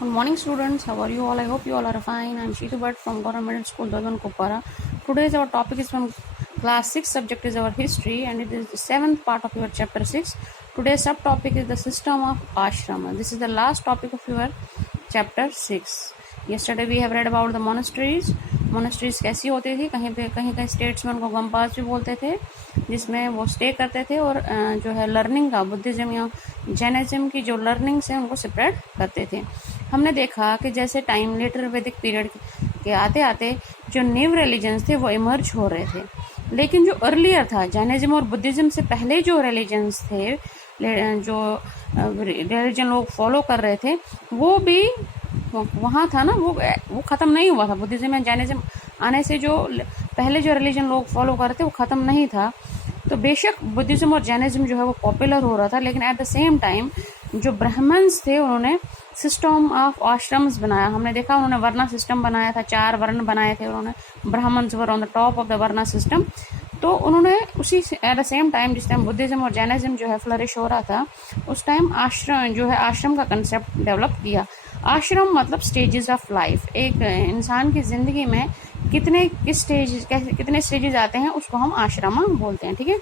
Good morning, students. How are you all? I hope you all are fine. I'm Shitu Bhatt from Government Middle School, Dagan Kupara. Today's our topic is from class 6. Subject is our history, and it is the 7th part of your chapter 6. Today's subtopic is the system of ashrama. This is the last topic of your chapter 6. Yesterday we have read about the monasteries. Monasteries कैसी होती थी, कहीं states में उनको गम्पास भी बोलते थे, जिसमें वो स्टे करते थे और जो है लर्निंग का बुद्धिज्म या जैनिज्म की जो लर्निंग से उनको सेपरेट करते थे. हमने देखा कि जैसे टाइम लेटर वैदिक पीरियड के आते आते जो न्यू रिलीजन्स थे वो इमर्ज हो रहे थे, लेकिन जो अर्लियर था जैनिज्म और बुद्धिज्म से पहले जो रिलीजन्स थे, जो रिलीजन लोग फॉलो कर रहे थे, वो भी वहाँ था ना, वो ख़त्म नहीं हुआ था. बुद्धिज्म एंड जैनिज्म आने से जो पहले जो रिलीजन लोग फॉलो कर रहे थे वो ख़त्म नहीं था. तो बेशक बुद्धिज्म और जैनिज्म जो है वो पॉपुलर हो रहा था, लेकिन एट द सेम टाइम जो ब्राह्मण्स थे उन्होंने सिस्टम ऑफ आश्रम्स बनाया. हमने देखा उन्होंने वर्णा सिस्टम बनाया था, 4 वर्ण बनाए थे उन्होंने. Brahmins were on the top of the varna system. तो उन्होंने उसी एट द सेम टाइम जिस टाइम बुद्धिज्म और जैनिज्म जो है फ्लरिश हो रहा था, उस टाइम आश्रम का कंसेप्ट डेवलप किया. आश्रम मतलब स्टेजेस ऑफ लाइफ. एक इंसान की ज़िंदगी में कितने स्टेजेस आते हैं उसको हम आश्रमा बोलते हैं. ठीक है,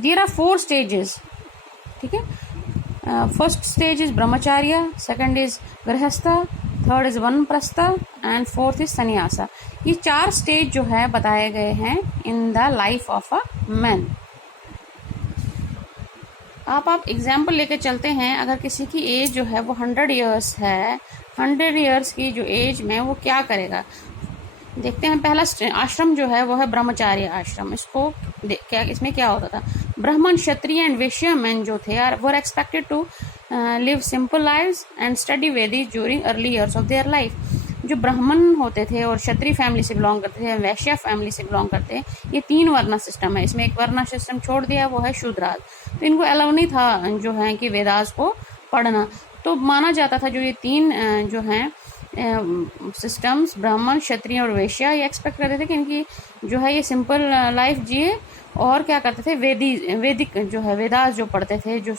देयर आर 4 स्टेजेस. ठीक है, first stage is brahmacharya, second is grihastha, third is vanaprastha and fourth is sanyasa. ये 4 स्टेज जो है बताए गए हैं in the life of a man. आप एग्जाम्पल लेके चलते हैं. अगर किसी की एज जो है वो 100 ईयर्स है, 100 ईयर्स की जो एज में वो क्या करेगा देखते हैं. पहला आश्रम जो है वो है ब्रह्मचार्य आश्रम. इसमें क्या होता था, ब्राह्मण, क्षत्रिय एंड वैश्य मैन जो थे were expected to live simple lives and study Vedic during early years of their life. जो ब्राह्मण होते थे और क्षत्रिय फैमिली से बिलोंग करते थे, वैश्य फैमिली से बिलोंग करते हैं, ये 3 वर्णा सिस्टम है. इसमें एक वर्णा सिस्टम छोड़ दिया, वो है शूद्राज. तो इनको अलाउ नहीं था जो है कि वेदास को पढ़ना. तो माना जाता था जो ये 3 जो हैं सिस्टम्स, ब्राह्मण, क्षत्रिय और वैश्य, ये एक्सपेक्ट करते थे कि इनकी जो है ये सिंपल लाइफ जिए और क्या करते थे, वैदिक जो है वेदास जो पढ़ते थे, जो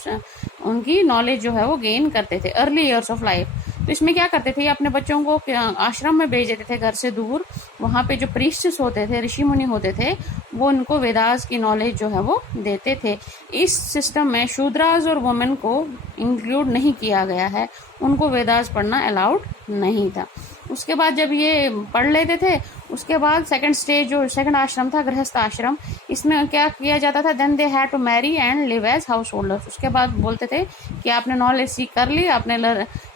उनकी नॉलेज जो है वो गेन करते थे अर्ली ईयर्स ऑफ लाइफ. तो इसमें क्या करते थे, ये अपने बच्चों को आश्रम में भेज देते थे घर से दूर. वहाँ पे जो प्रीस्ट्स होते थे, ऋषि मुनि होते थे, वो उनको वेदास की नॉलेज जो है वो देते थे. इस सिस्टम में शूद्रास और वुमेन को इंक्लूड नहीं किया गया है, उनको वेदास पढ़ना अलाउड नहीं था. उसके बाद जब ये पढ़ लेते थे, उसके बाद सेकंड आश्रम था गृहस्थ आश्रम. इसमें क्या किया जाता था, then they had to marry and live as householders. उसके बाद बोलते थे कि आपने नॉलेज सीख कर ली, आपने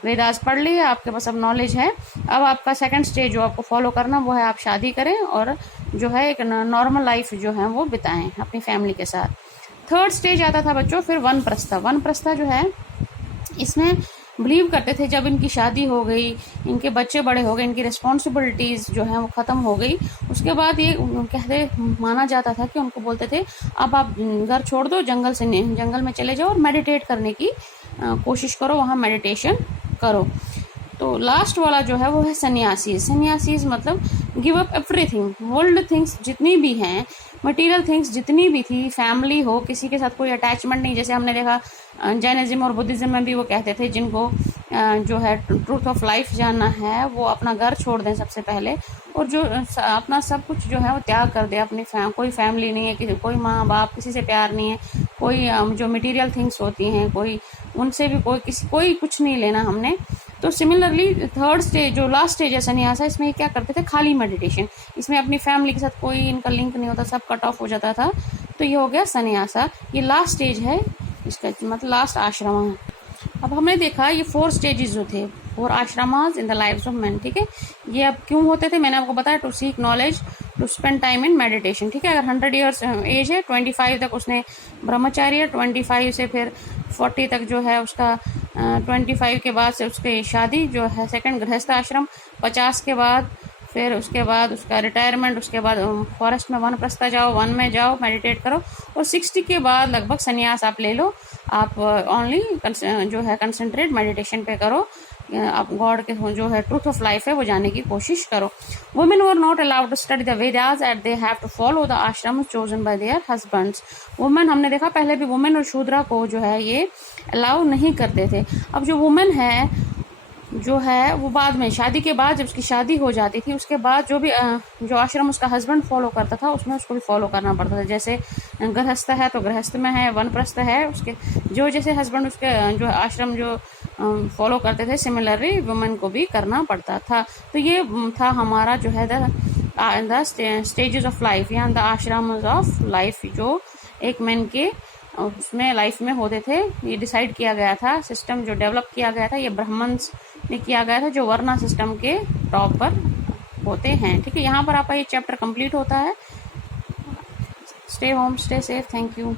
वेदास पढ़ लिया, आपके पास अब नॉलेज है, अब आपका सेकंड स्टेज जो आपको फॉलो करना वो है आप शादी करें और जो है एक नॉर्मल लाइफ जो है वो बिताएं अपनी फैमिली के साथ. थर्ड स्टेज आता था बच्चों फिर वनप्रस्थ जो है, इसमें बिलीव करते थे जब इनकी शादी हो गई, इनके बच्चे बड़े हो गए, इनकी रिस्पॉन्सिबिलिटीज जो है वो ख़त्म हो गई, उसके बाद ये माना जाता था कि उनको बोलते थे अब आप घर छोड़ दो, जंगल में चले जाओ और मेडिटेट करने की कोशिश करो, वहाँ मेडिटेशन करो. तो लास्ट वाला जो है वो है सन्यासीज मतलब give up everything. World things जितनी भी हैं, मटेरियल थिंग्स जितनी भी थी, फैमिली हो, किसी के साथ कोई अटैचमेंट नहीं. जैसे हमने देखा जैनिज्म और बुद्धिज्म में भी वो कहते थे जिनको जो है ट्रूथ ऑफ लाइफ जानना है वो अपना घर छोड़ दें सबसे पहले, और जो अपना सब कुछ जो है वो त्याग कर दे. अपनी कोई फैमिली नहीं है, कोई माँ बाप, किसी से प्यार नहीं है, कोई जो मटेरियल थिंग्स होती हैं कोई उनसे भी कोई कुछ नहीं लेना हमने. तो सिमिलरली थर्ड स्टेज जो लास्ट स्टेज है सन्यासा, इसमें क्या करते थे, खाली मेडिटेशन. इसमें अपनी फैमिली के साथ कोई इनका लिंक नहीं होता, सब कट ऑफ हो जाता था. तो ये हो गया सन्यासा. ये लास्ट स्टेज है इसका, मतलब लास्ट आश्रम है. अब हमने देखा ये 4 स्टेजेस जो थे, 4 ashramas in the lives of man. ठीक है, ये अब क्यों होते थे मैंने आपको बताया, to seek knowledge, to spend time in meditation. ठीक है, अगर 100 ईयर्स एज है, 25 तक उसने ब्रह्मचार्य, 25 से फिर 40 तक जो है उसका 25 के बाद से उसकी शादी जो है सेकंड गृहस्थ आश्रम, 50 के बाद फिर उसके बाद उसका रिटायरमेंट, उसके बाद फॉरेस्ट में वनप्रस्थ जाओ, वन में जाओ, मेडिटेट करो, और 60 के बाद लगभग सन्यास आप ले लो. आप ओनली जो है कंसंट्रेट मेडिटेशन पे करो, आप गॉड के जो है ट्रूथ ऑफ लाइफ है वो जानने की कोशिश करो. Women were not allowed to study the Vedas and they have to follow the ashram chosen by their husbands. Women हमने देखा पहले भी वुमेन और शूद्रा को जो है ये अलाउ नहीं करते थे. अब जो वुमेन है जो है वो बाद में शादी के बाद, जब उसकी शादी हो जाती थी उसके बाद जो भी जो आश्रम उसका हस्बैंड फॉलो करता था उसमें उसको भी फॉलो करना पड़ता था। जैसे गृहस्थ है तो गृहस्थ में है, वनप्रस्थ है उसके जो जैसे हस्बैंड उसके जो आश्रम जो फॉलो करते थे, सिमिलरली वुमेन को भी करना पड़ता था। तो ये था हमारा जो है द स्टेजेस ऑफ लाइफ या द आश्रम ऑफ लाइफ, जो एक मैन के उसमें लाइफ में होते थे। ये डिसाइड किया गया था, सिस्टम जो डेवलप किया गया था ये ब्राह्मण्स ने किया गया था, जो वर्ना सिस्टम के टॉप पर होते हैं। ठीक है, यहाँ पर आपका ये चैप्टर कंप्लीट होता है। Stay home, stay safe, thank you.